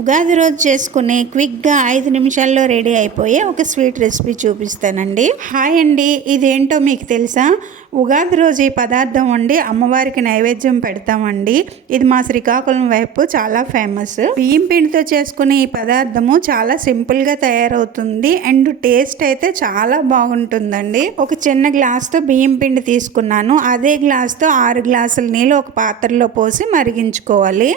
ఉగాది రోజు చేసుకునే క్విక్గా ఐదు నిమిషాల్లో రెడీ అయిపోయే ఒక స్వీట్ రెసిపీ చూపిస్తానండి. హాయ్ అండి ఇదేంటో మీకు తెలుసా? ఉగాది రోజు ఈ పదార్థం వండి అమ్మవారికి నైవేద్యం పెడతామండి. ఇది మా శ్రీకాకుళం వైపు చాలా ఫేమస్. బియ్యం పిండితో చేసుకునే ఈ పదార్థము చాలా సింపుల్గా తయారవుతుంది అండ్ టేస్ట్ అయితే చాలా బాగుంటుందండి. ఒక చిన్న గ్లాస్తో బియ్యం పిండి తీసుకున్నాను. అదే గ్లాస్తో ఆరు గ్లాసుల నీళ్ళు ఒక పాత్రలో పోసి మరిగించుకోవాలి.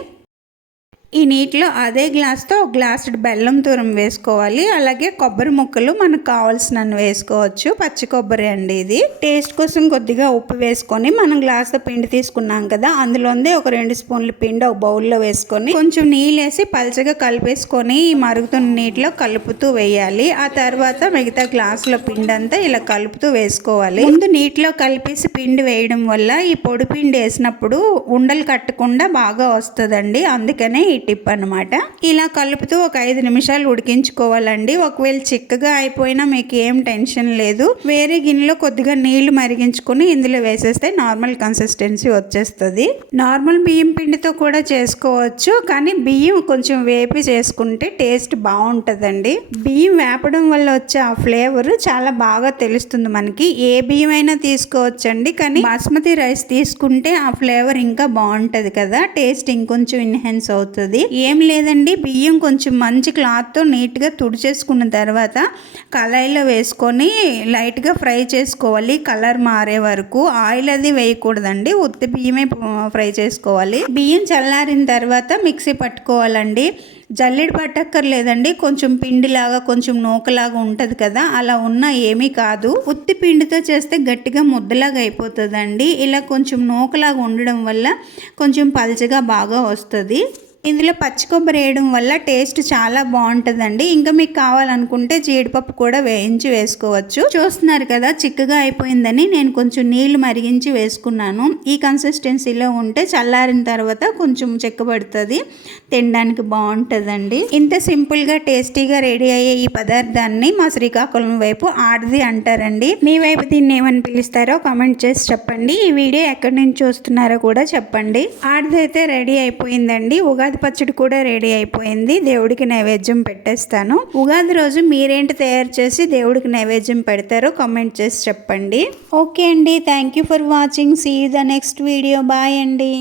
ఈ నీటిలో అదే గ్లాస్తో ఒక గ్లాసు బెల్లం తూరం వేసుకోవాలి. అలాగే కొబ్బరి ముక్కలు మనకు కావాల్సినన్ని వేసుకోవచ్చు. పచ్చి కొబ్బరి అండి ఇది. టేస్ట్ కోసం కొద్దిగా ఉప్పు వేసుకొని మనం గ్లాస్తో పిండి తీసుకున్నాం కదా అందులోనే ఒక రెండు స్పూన్ల పిండి ఒక బౌల్లో వేసుకొని కొంచెం నీళ్ళు వేసి పలచగా కలిపేసుకొని ఈ మరుగుతున్న నీటిలో కలుపుతూ వేయాలి. ఆ తర్వాత మిగతా గ్లాసులో పిండి అంతా ఇలా కలుపుతూ వేసుకోవాలి. ముందు నీటిలో కలిపేసి పిండి వేయడం వల్ల ఈ పొడి పిండి వేసినప్పుడు ఉండలు కట్టకుండా బాగా వస్తుందండి. అందుకనే ఈ టిప్ అనమాట ఇలా కలుపుతూ ఒక ఐదు నిమిషాలు ఉడికించుకోవాలండి. ఒకవేళ చిక్కగా అయిపోయినా మీకు ఏం టెన్షన్ లేదు. వేరే గిన్నెలో కొద్దిగా నీళ్ళు మరిగించుకొని ఇందులో వేసేస్తే నార్మల్ కన్సిస్టెన్సీ వచ్చేస్తుంది. నార్మల్ బియ్యం పిండితో కూడా చేసుకోవచ్చు కానీ బియ్యం కొంచెం వేపి చేసుకుంటే టేస్ట్ బాగుంటుందండి. బియ్యం వేపడం వల్ల వచ్చే ఆ ఫ్లేవర్ చాలా బాగా తెలుస్తుంది మనకి. ఏ బియ్యం అయినా తీసుకోవచ్చండి కానీ బాస్మతి రైస్ తీసుకుంటే ఆ ఫ్లేవర్ ఇంకా బాగుంటుంది కదా. టేస్ట్ ఇంకొంచెం ఇన్హెన్స్ అవుతుంది. ఏం లేదండి బియ్యం కొంచెం మంచి క్లాత్తో నీట్గా తుడిచేసుకున్న తర్వాత కళాయిలో వేసుకొని లైట్గా ఫ్రై చేసుకోవాలి. కలర్ మారే వరకు ఆయిల్ అది వేయకూడదండి ఉత్తి బియ్యమే ఫ్రై చేసుకోవాలి. బియ్యం చల్లారిన తర్వాత మిక్సీ పట్టుకోవాలండి. జల్లెడ పట్టక్కర్లేదండి కొంచెం పిండిలాగా కొంచెం నూకలాగా ఉంటుంది కదా అలా ఉన్న ఏమీ కాదు. ఉత్తి పిండితో చేస్తే గట్టిగా ముద్దలాగా అయిపోతుందండి. ఇలా కొంచెం నూకలాగా ఉండడం వల్ల కొంచెం పలచగా బాగా వస్తుంది. ఇందులో పచ్చి కొబ్బరి వేయడం వల్ల టేస్ట్ చాలా బాగుంటుందండి. ఇంకా మీకు కావాలనుకుంటే జీడిపప్పు కూడా వేయించి వేసుకోవచ్చు. చూస్తున్నారు కదా చిక్కగా అయిపోయిందని నేను కొంచెం నీళ్ళు మరిగించి వేసుకున్నాను. ఈ కన్సిస్టెన్సీలో ఉంటే చల్లారిన తర్వాత కొంచెం చెక్కబడుతుంది తినడానికి బాగుంటుందండి. ఇంత సింపుల్గా టేస్టీగా రెడీ అయ్యే ఈ పదార్థాన్ని మా శ్రీకాకుళం వైపు ఆడది అంటారండి. మీ వైపు దీన్ని ఏమని పిలుస్తారో కామెంట్ చేసి చెప్పండి. ఈ వీడియో ఎక్కడి నుంచి చూస్తున్నారో కూడా చెప్పండి. ఆడది అయితే రెడీ అయిపోయిందండి. ఉగాది ఉగాది పచ్చడి కూడా రెడీ అయిపోయింది. దేవుడికి నైవేద్యం పెట్టేస్తాను. ఉగాది రోజు మీరేంటి తయారు చేసి దేవుడికి నైవేద్యం పెడతారో కామెంట్ చేసి చెప్పండి. ఓకే అండి. Thank you for watching. See the next video. Bye అండి.